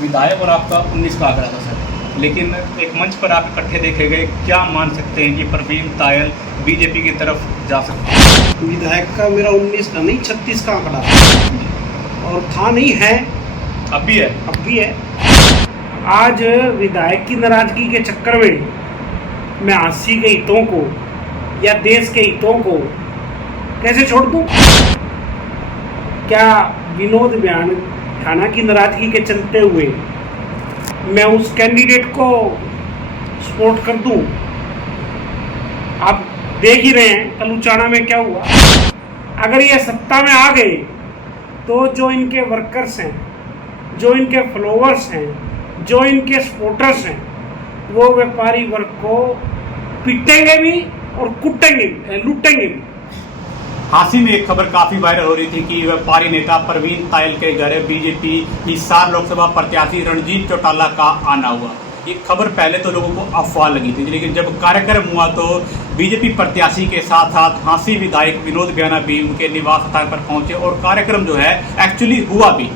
विधायक और आपका 19 का आंकड़ा था सर, लेकिन एक मंच पर आप इकट्ठे देखे गए। क्या मान सकते हैं कि प्रवीण तायल बीजेपी की तरफ जा सकते हैं? विधायक का मेरा 19 का नहीं 36 का आंकड़ा था, और था नहीं है, अब भी है। अब भी है। आज विधायक की नाराजगी के चक्कर में मैं आसी के हितों को या देश के हितों को कैसे छोड़ दूं? क्या विनोद बयान खाना की नाराजगी के चलते हुए मैं उस कैंडिडेट को सपोर्ट कर दूं? आप देख ही रहे हैं कल उचाना में क्या हुआ। अगर ये सत्ता में आ गए तो जो इनके वर्कर्स हैं, जो इनके फॉलोअर्स हैं, जो इनके सपोर्टर्स हैं, वो व्यापारी वर्ग को पीटेंगे भी और कुटेंगे भी, लूटेंगे भी। हाल ही में एक खबर काफी वायरल हो रही थी कि व्यापारी नेता प्रवीण तायल के घर बीजेपी हिसार लोकसभा प्रत्याशी रणजीत चौटाला का आना हुआ। ये खबर पहले तो लोगों को अफवाह लगी थी, लेकिन जब कार्यक्रम हुआ तो बीजेपी प्रत्याशी के साथ साथ हांसी विधायक विनोद बियाना भी उनके निवास स्थान पर पहुंचे और कार्यक्रम जो है एक्चुअली हुआ भी।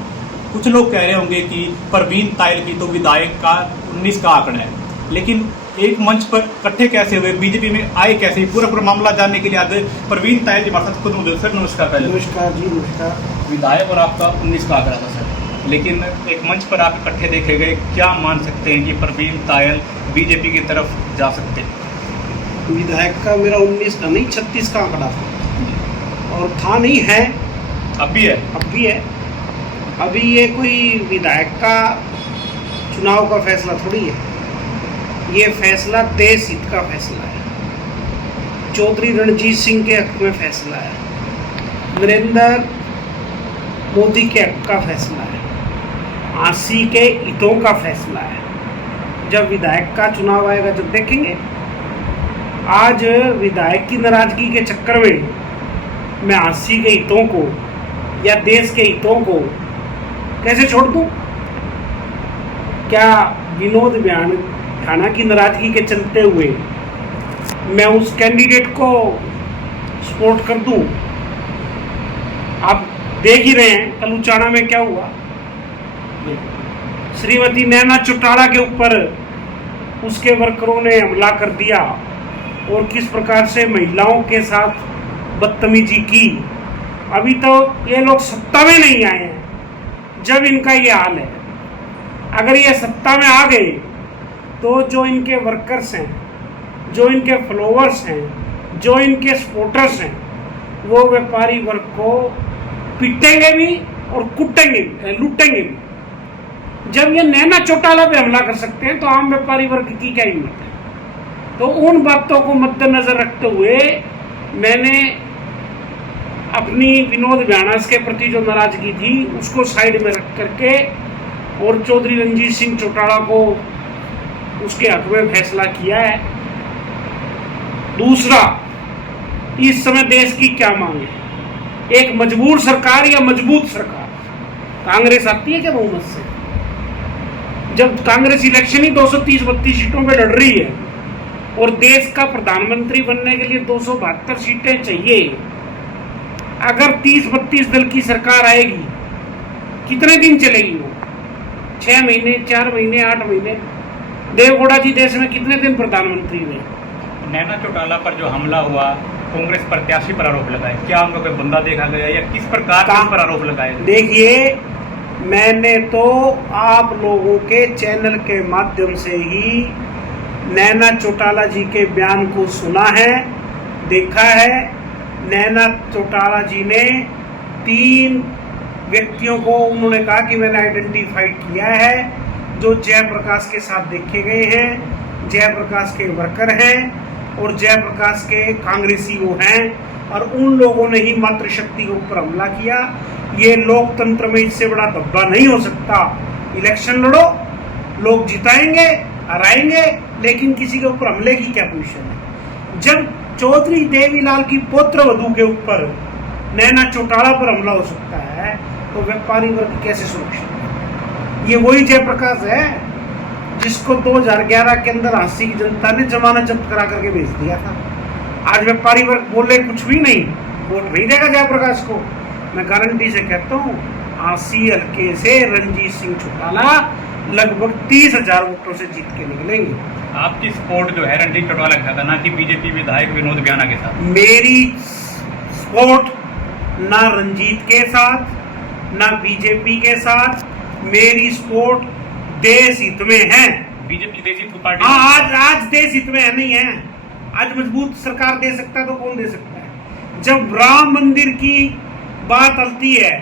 कुछ लोग कह रहे होंगे कि प्रवीण तायल की तो विधायक का 19 का आंकड़ा है, लेकिन एक मंच पर इकट्ठे कैसे हुए, बीजेपी में आए कैसे, पूरा मामला जानने के लिए आज प्रवीण तायल जी हमारे साथ खुद मौजूद। सर नमस्कार। पहले नमस्कार जी, नमस्कार। विधायक और आपका 19 का आंकड़ा था सर, लेकिन एक मंच पर आप इकट्ठे देखे गए। क्या मान सकते हैं कि प्रवीण तायल बीजेपी की तरफ जा सकते हैं? विधायक का मेरा 19 का नहीं 36 का आंकड़ा था, और था नहीं है, अब भी है। अब भी है। अभी ये कोई विधायक का चुनाव का फैसला थोड़ी है, ये फैसला देश हित का फैसला है। चौधरी रणजीत सिंह के हक में फैसला है, नरेंद्र मोदी के हक का फैसला है, आसी के हितों का फैसला है। जब विधायक का चुनाव आएगा जब देखेंगे। आज विधायक की नाराजगी के चक्कर में मैं आसी के हितों को या देश के हितों को कैसे छोड़ दूं? क्या विनोद बयान खाना की नाराजगी के चलते हुए मैं उस कैंडिडेट को सपोर्ट कर दूं? आप देख ही रहे हैं कल उचाना में क्या हुआ। श्रीमती नैना चौटाला के ऊपर उसके वर्करों ने हमला कर दिया और किस प्रकार से महिलाओं के साथ बदतमीजी की। अभी तो ये लोग सत्ता में नहीं आए हैं जब इनका ये हाल है। अगर ये सत्ता में आ गए तो जो इनके वर्कर्स हैं, जो इनके फॉलोअर्स हैं, जो इनके सपोर्टर्स हैं, वो व्यापारी वर्ग को पीटेंगे भी और कुटेंगे भी, लूटेंगे भी। जब ये नैना चौटाला पे हमला कर सकते हैं तो आम व्यापारी वर्ग की क्या हिम्मत है? तो उन बातों को मद्देनजर रखते हुए मैंने अपनी विनोद बयाना के प्रति जो नाराजगी थी उसको साइड में रख करके और चौधरी रणजीत सिंह चौटाला को उसके हक में फैसला किया है। दूसरा, इस समय देश की क्या मांग है? एक मजबूर सरकार या मजबूत सरकार? कांग्रेस आती है क्या बहुमत से? जब कांग्रेस इलेक्शन ही 230-32 सीटों पे लड़ रही है और देश का प्रधानमंत्री बनने के लिए 272 सीटें चाहिए, अगर 30-32 दल की सरकार आएगी कितने दिन चलेगी वो? 6 महीने, 4 महीने, 8 महीने? देवगौड़ा जी देश में कितने दिन प्रधानमंत्री हुए? नैना चौटाला पर जो हमला हुआ, कांग्रेस प्रत्याशी पर आरोप लगाए, क्या उनका कोई बंदा देखा गया या किस प्रकार का पर आरोप लगाए? देखिए, मैंने तो आप लोगों के चैनल के माध्यम से ही नैना चौटाला जी के बयान को सुना है, देखा है। नैना चौटाला जी ने 3 व्यक्तियों को उन्होंने कहा कि मैंने आइडेंटिफाइड किया है जो जयप्रकाश के साथ देखे गए हैं, जयप्रकाश के वर्कर हैं और जयप्रकाश के कांग्रेसी वो हैं, और उन लोगों ने ही मातृशक्ति के ऊपर हमला किया। ये लोकतंत्र में इससे बड़ा धब्बा नहीं हो सकता। इलेक्शन लड़ो, लोग जिताएंगे, हराएंगे, लेकिन किसी के ऊपर हमले की क्या पोजीशन है? जब चौधरी देवीलाल की पुत्र वधू के ऊपर नैना चौटाला पर हमला हो सकता है तो व्यापारी वर्ग कैसे सुरक्षित है? ये वही जयप्रकाश है जिसको 2011 के अंदर हांसी की जनता ने जमानत जब्त करा करके भेज दिया था। आज व्यापारी वर्ग बोले कुछ भी नहीं, वोट नहीं देगा जयप्रकाश को। मैं गारंटी से कहता हूँ, हांसी हल्के से रणजीत सिंह चौटाला लगभग 30,000 वोटों से जीत के निकलेंगे। आपकी सपोर्ट जो है रणजीत चौटाला के साथ है, ना कि बीजेपी विधायक विनोद ब्याना के साथ? मेरी सपोर्ट ना रंजीत के साथ ना बीजेपी के साथ, मेरी सपोर्ट देश हित में है। बीजेपी देश हित पार्टी? आज देश हित में है, नहीं है। आज मजबूत सरकार दे सकता है तो कौन दे सकता है? जब राम मंदिर की बात आती है,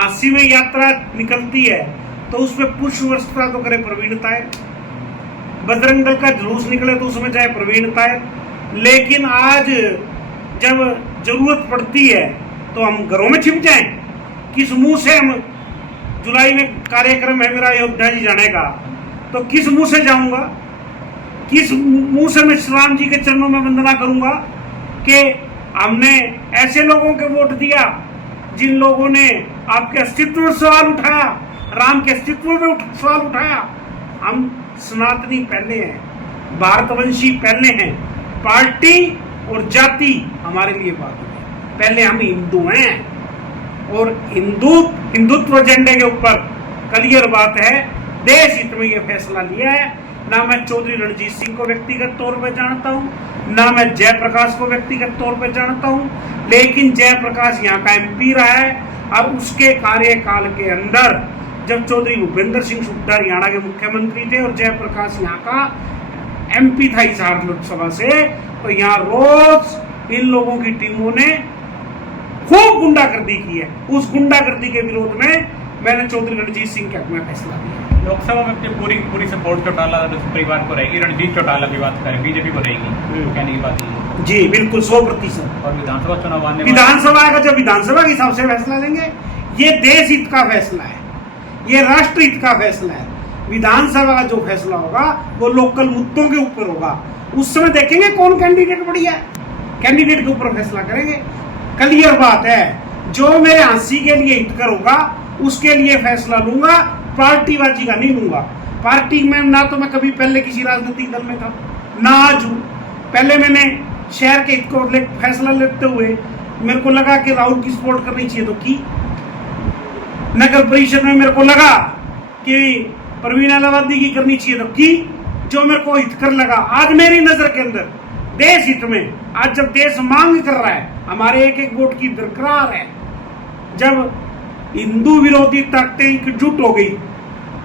80 में यात्रा निकलती है, तो उसमें पुष्प वर्षा तो करे प्रवीण तायल। बजरंग दल का जुलूस निकले तो उसमें जाए प्रवीण तायल। लेकिन आज जब जरूरत पड़ती है तो हम घरों में छिप जाएं। किस मुंह से हम, जुलाई में कार्यक्रम है मेरा अयोध्या जी जाने का, तो किस मुंह से जाऊंगा? किस मुंह से मैं श्री राम जी के चरणों में वंदना करूंगा कि हमने ऐसे लोगों के वोट दिया जिन लोगों ने आपके अस्तित्व में सवाल उठाया, राम के अस्तित्व में सवाल उठाया। हम सनातनी पहले हैं, भारतवंशी पहले हैं, पार्टी और जाति हमारे लिए बात है। पहले हम हिंदू हैं और हिंदुत्व एजेंडे के ऊपर क्लियर बात है। देश हित में ये फैसला लिया है। ना मैं चौधरी रणजीत सिंह को व्यक्तिगत तौर पर जानता हूँ, ना मैं जयप्रकाश को व्यक्तिगत तौर पर जानता हूँ, लेकिन जयप्रकाश यहाँ का MP रहा है और उसके कार्यकाल के अंदर जब चौधरी भूपेंद्र सिंह सुद्धा हरियाणा के मुख्यमंत्री थे और जयप्रकाश यहाँ का MP था हिसार लोकसभा से, तो यहाँ रोज इन लोगों की टीमों ने खूब गुंडागर्दी की है। उस गुंडागर्दी के विरोध में मैंने चौधरी रणजीत सिंह के हक में फैसला लिया। लोकसभा में अपनी पूरी सपोर्ट चौटाला परिवार को रहेगी, रणजीत चौटाला की बात करें बीजेपी को रहेगी, कहने की बात है जी, बिल्कुल 100%। और विधानसभा चुनाव आने, विधानसभा का जब विधानसभा के हिसाब से फैसला लेंगे, ये देश हित का फैसला है, ये राष्ट्र हित का फैसला है। विधानसभा का जो फैसला होगा वो लोकल मुद्दों के ऊपर होगा। उस समय देखेंगे कौन कैंडिडेट बढ़िया है, कैंडिडेट के ऊपर फैसला करेंगे। क्लियर बात है, जो मेरे हंसी के लिए हितकर होगा उसके लिए फैसला लूंगा, पार्टीबाजी का नहीं लूंगा। पार्टी में ना तो मैं कभी पहले किसी राजनीतिक दल में था, ना आज हूं। पहले मैंने शहर के हित को फैसला लेते हुए मेरे को लगा कि राहुल की सपोर्ट करनी चाहिए तो की। नगर परिषद में मेरे को लगा कि प्रवीण अलाहाबादी की करनी चाहिए तो की। जो मेरे को हितकर लगा, आज मेरी नजर के अंदर देश हित में, आज जब देश मांग कर रहा है, हमारे एक एक वोट की दरकार है, जब हिंदू विरोधी ताकतें एकजुट हो गई,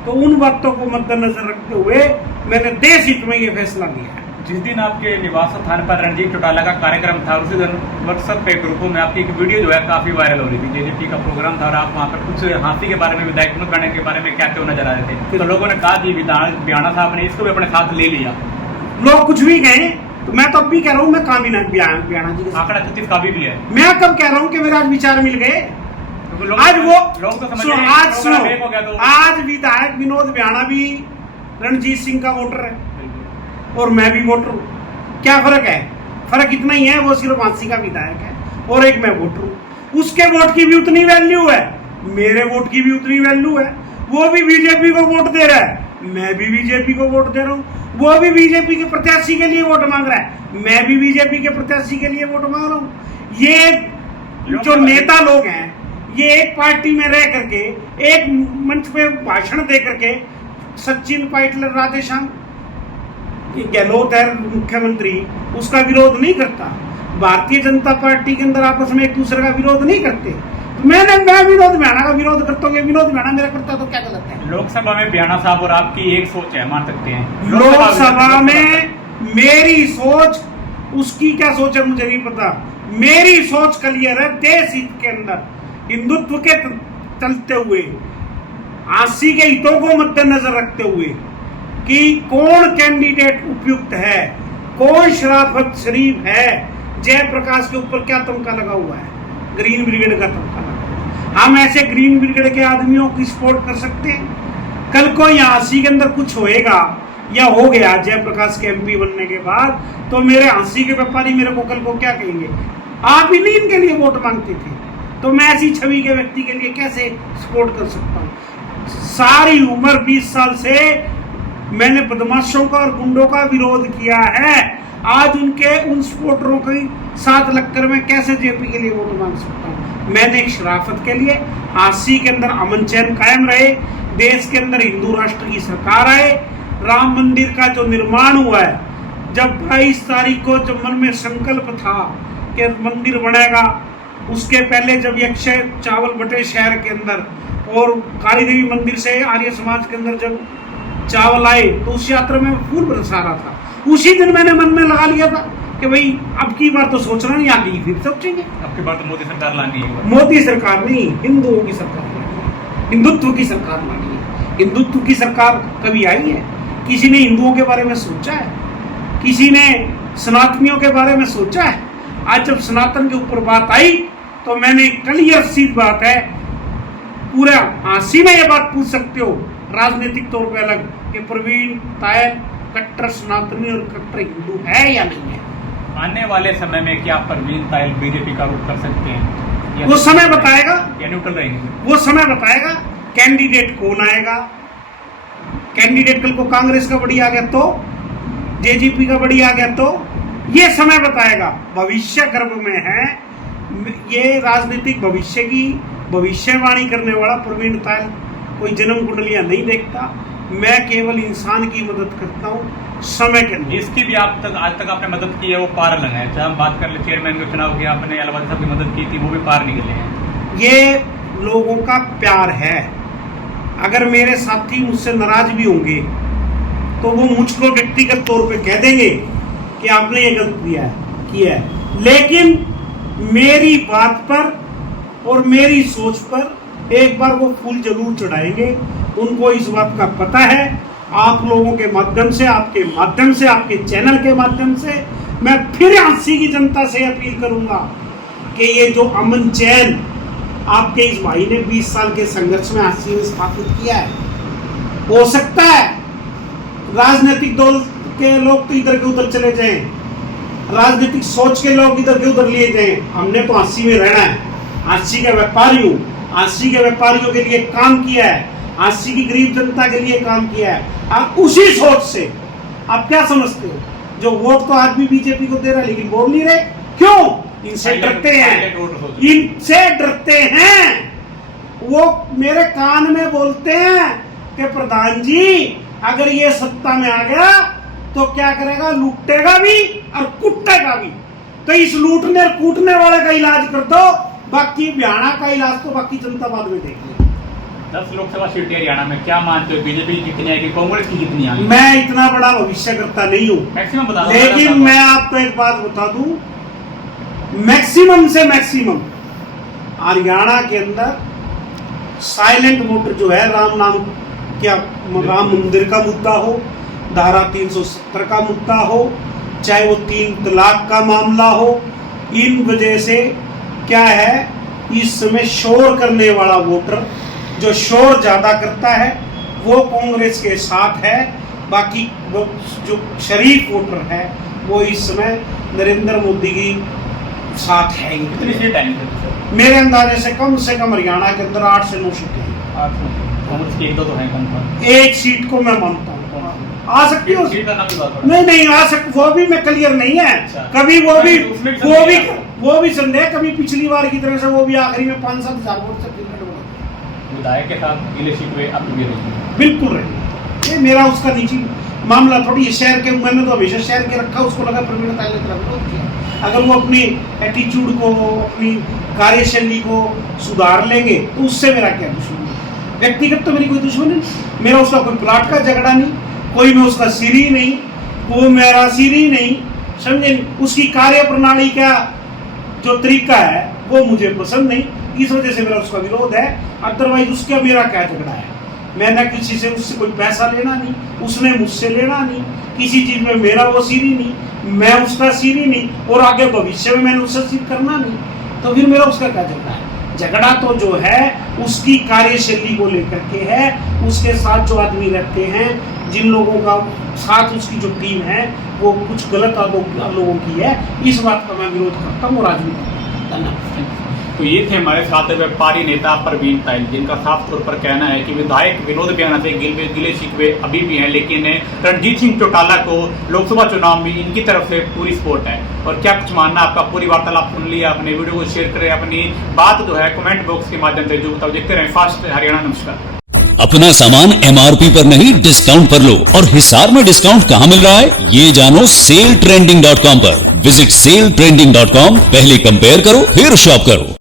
तो उन बातों को मद्देनजर रखते हुए मैंने देश हित में ये फैसला लिया है। जिस दिन आपके निवास स्थान पर रणजीत चौटाला का कार्यक्रम था, उसी दिन व्हाट्सएप पे ग्रुपों में आपकी एक वीडियो जो है काफी वायरल हो रही थी। जेजेपी का प्रोग्राम था और आप वहाँ पर कुछ हाथी के बारे में, विधायक विनोद ब्याना के बारे में कहते हुए नजर आ रहे थे। तो लोगों ने कहा कि ब्याना साहब ने इसको भी अपने साथ ले लिया। लोग कुछ भी कहें, तो मैं तो अब भी कह रहा हूँ, मैं काम ही ना ब्याना जी के आंकड़ा 36 का भी है। मैं कब कह रहा हूँ कि मेरे आज विचार मिल गए। आज वो लोग तो आज विधायक विनोद ब्याना भी रणजीत सिंह का वोटर है और मैं भी वोटर हूँ। क्या फर्क है? फर्क इतना ही है, वो सिर्फ आंसी का विधायक है और एक मैं वोटर हूँ। उसके वोट की भी उतनी वैल्यू है, मेरे वोट की भी उतनी वैल्यू है। वो भी बीजेपी को वोट दे रहा है, मैं भी बीजेपी को वोट दे रहा हूँ। वो भी बीजेपी के प्रत्याशी के लिए वोट मांग रहा है, मैं भी बीजेपी के प्रत्याशी के लिए वोट मांग रहा हूँ। ये जो नेता लोग हैं, ये एक पार्टी में रह करके, एक मंच पे भाषण दे करके, सचिन पायलट, राधेश्याम गहलोत है मुख्यमंत्री, उसका विरोध नहीं करता। भारतीय जनता पार्टी के अंदर आपस में एक दूसरे का विरोध नहीं करते। तो मैं विनोद ब्याना का विरोध करता हूँ, विनोद ब्याना मेरा करता तो क्या गलत है? लोकसभा में ब्याना साहब और आपकी एक सोच है, मान सकते हैं। लोकसभा में मेरी सोच, उसकी क्या सोच है मुझे नहीं पता। मेरी सोच क्लियर है, देश हित के अंदर हिंदुत्व के चलते हुए, आसी के हितों को मद्देनजर रखते हुए कि कौन कैंडिडेट उपयुक्त है, कौन शराफत शरीफ है। जयप्रकाश के ऊपर क्या तमका लगा हुआ है? ग्रीन ब्रिगेड का तमका लगा। हम ऐसे ग्रीन ब्रिगेड के आदमियों की सपोर्ट कर सकते हैं? कल को यहाँ आसी के अंदर कुछ होएगा या हो गया जयप्रकाश के MP बनने के बाद, तो मेरे हंसी के व्यापारी मेरे को कल को क्या कहेंगे? आप ही नहीं इनके लिए वोट मांगते थे, तो मैं ऐसी छवि के व्यक्ति के लिए कैसे सपोर्ट कर सकता हूँ? सारी उम्र 20 साल से मैंने बदमाशों का और गुंडों का विरोध किया है। आज उनके उन सपोर्टरों के साथ लगकर मैं कैसे JP के लिए वोट मांग सकता हूँ? मैंने एक शराफत के लिए, आसी के अंदर अमन चैन कायम रहे, देश के अंदर हिंदू राष्ट्र की सरकार आए, राम मंदिर का जो निर्माण हुआ है, जब 22 तारीख को जब मन में संकल्प था कि मंदिर बनेगा, उसके पहले जब यक्षय चावल बटे शहर के अंदर और काली देवी मंदिर से आर्य समाज के अंदर जब चावल आए तो उस यात्रा में फूल बरसा रहा था। उसी दिन मैंने मन में लगा लिया था कि भाई अब की बार तो सोचना नहीं, आगे फिर सोचेंगे। अब की बार तो मोदी सरकार लानी है। मोदी सरकार नहीं, हिंदुओं की सरकार लानी है, हिंदुत्व की सरकार लानी है। हिंदुत्व की सरकार कभी आई है? किसी ने हिंदुओं के बारे में सोचा है? किसी ने सनातनियों के बारे में सोचा है? आज जब सनातन के ऊपर बात आई तो मैंने क्लियर सी बात है, पूरा हंसी में ये बात पूछ सकते हो राजनीतिक तौर पे अलग कि प्रवीण तायल कट्टर सनातनी और कट्टर हिंदू है या नहीं है। आने वाले समय में क्या प्रवीण तायल बीजेपी का रुख कर सकते हैं? वो समय बताएगा, या न्यूट्रल रहेंगे? वो समय बताएगा। कैंडिडेट कौन आएगा? कैंडिडेट कल को कांग्रेस का बड़ी आ गया तो, जेजेपी का बड़ी आ गया तो, ये समय बताएगा। भविष्य गर्भ में है, ये राजनीतिक भविष्य की भविष्यवाणी करने वाला प्रवीण तायल कोई जन्म कुंडलियां नहीं देखता। मैं केवल इंसान की मदद करता हूँ समय के अंदर। इसकी भी आज तक आपने मदद की है, वो पार लगा है। चाहे हम बात कर ले चेयरमैन के चुनाव की, आपने अलवादी साहब की मदद की थी, वो भी पार निकले हैं। ये लोगों का प्यार है। अगर मेरे साथी मुझसे नाराज भी होंगे तो वो मुझको व्यक्तिगत तौर पे कह देंगे कि आपने ये गलत किया है, लेकिन मेरी बात पर और मेरी सोच पर एक बार वो फूल जरूर चढ़ाएंगे। उनको इस बात का पता है। आप लोगों के माध्यम से, आपके माध्यम से, आपके चैनल के माध्यम से मैं फिर हंसी की जनता से अपील करूंगा कि ये जो अमन चैन आपके इस भाई ने 20 साल के संघर्ष में हंसी में स्थापित किया है, हो सकता है राजनीतिक दल के लोग तो इधर के उधर चले जाएं, राजनीतिक सोच के लोग इधर के उधर लिए जाएं। हमने तो हंसी में रहना है। हंसी के व्यापारी हूँ, हंसी के व्यापारियों के लिए काम किया है, हंसी की गरीब जनता के लिए काम किया है। आप उसी सोच से आप क्या समझते हो? जो वोट तो आदमी बीजेपी को दे रहा है लेकिन बोल नहीं रहे, क्यों? इनसे डरते हैं, इनसे डरते हैं। वो मेरे कान में बोलते हैं कि प्रधान जी अगर ये सत्ता में आ गया तो क्या करेगा? लूटेगा भी और कुटेगा भी। तो इस लूटने और कूटने वाले का इलाज कर दो, बाकी हरियाणा का इलाज तो बाकी जनता बाद में देखेगी। 10 लोकसभा सीटें हरियाणा में, क्या मानते हो? बीजेपी की कितनी आएगी, कांग्रेस की कितनी आएगी? मैं इतना बड़ा भविष्य करता नहीं हूँ, मैक्सिमम बता दो। लेकिन मैं आपको एक बात बता दूं, मैक्सिमम से मैक्सिमम हरियाणा के अंदर साइलेंट वोटर जो है, राम नाम क्या, राम मंदिर का मुद्दा हो, धारा 370 का मुद्दा हो, चाहे वो 3 तलाक का मामला हो, इन वजह से क्या है, इस समय शोर करने वाला वोटर जो शोर ज्यादा करता है वो कांग्रेस के साथ है। बाकी वो जो शरीफ वोटर है वो इस समय नरेंद्र मोदी की साथ है। कितनी सीट आएंगे? मेरे अंदाजे से कम हरियाणा के अंदर 8 से 9 सीटें हैं। कांग्रेस की 1-2 तो है कंफर्म। एक सीट को मैं मानता हूँ आ सकती हो। सीट का नाम बता दो। नहीं आ सकती, वो भी मैं क्लियर नहीं है। अच्छा। कभी वो भी संदेह, कभी पिछली बार की तरह से वो भी आखिरी में 5-7 हजार वोट से विधायक के साथ गिले शिकवे अब भी बिल्कुल रहे। ये मेरा उसका निजी मामला थोड़ी, शहर के मैंने तो हमेशा शहर के रखा, उसको लगा प्रवीण तायल ने विरोध किया। अगर वो अपनी एटीट्यूड को, अपनी कार्यशैली को सुधार लेंगे तो उससे मेरा क्या दुश्मनी? व्यक्तिगत तो मेरी कोई दुश्मनी नहीं, मेरा उसका कोई प्लाट का झगड़ा नहीं, कोई मैं उसका सिर ही नहीं, वो मेरा सिर ही नहीं, समझे? उसकी कार्य प्रणाली का जो तरीका है वो मुझे पसंद नहीं, इस वजह से मेरा उसका विरोध है। अदरवाइज उसका मेरा क्या झगड़ा है? मैंने किसी से उससे कोई पैसा लेना नहीं, उसने मुझसे लेना नहीं, किसी चीज में मेरा वो सिर ही नहीं, मैं उसका सिर ही नहीं, और आगे भविष्य में मैंने उससे सिर करना नहीं, तो फिर मेरा उसका क्या झगड़ा है? झगड़ा तो जो है उसकी कार्यशैली को लेकर के है, उसके साथ जो आदमी रहते हैं, जिन लोगों का साथ उसकी जो टीम है वो कुछ गलत लोगों की है, इस बात का मैं विरोध करता हूँ। धन्यवाद। तो ये थे हमारे साथ व्यापारी नेता प्रवीण तायल, जिनका साफ तौर पर कहना है कि विधायक विनोद बेगाना से गिले शिकवे अभी भी हैं, लेकिन रणजीत सिंह चौटाला को लोकसभा चुनाव में इनकी तरफ से पूरी सपोर्ट है। और क्या कुछ मानना आपका? पूरी वार्तालाप सुन लिया, अपने वीडियो को शेयर करें, अपनी बात जो है कमेंट बॉक्स के माध्यम से जो बताओ। देखते रहें फास्ट हरियाणा। नमस्कार। अपना सामान MRP पर नहीं डिस्काउंट पर लो। और हिसार में डिस्काउंट कहाँ मिल रहा है ये जानो SaleTrending.com पर। विजिट SaleTrending.com, पहले कंपेयर करो फिर शॉप करो।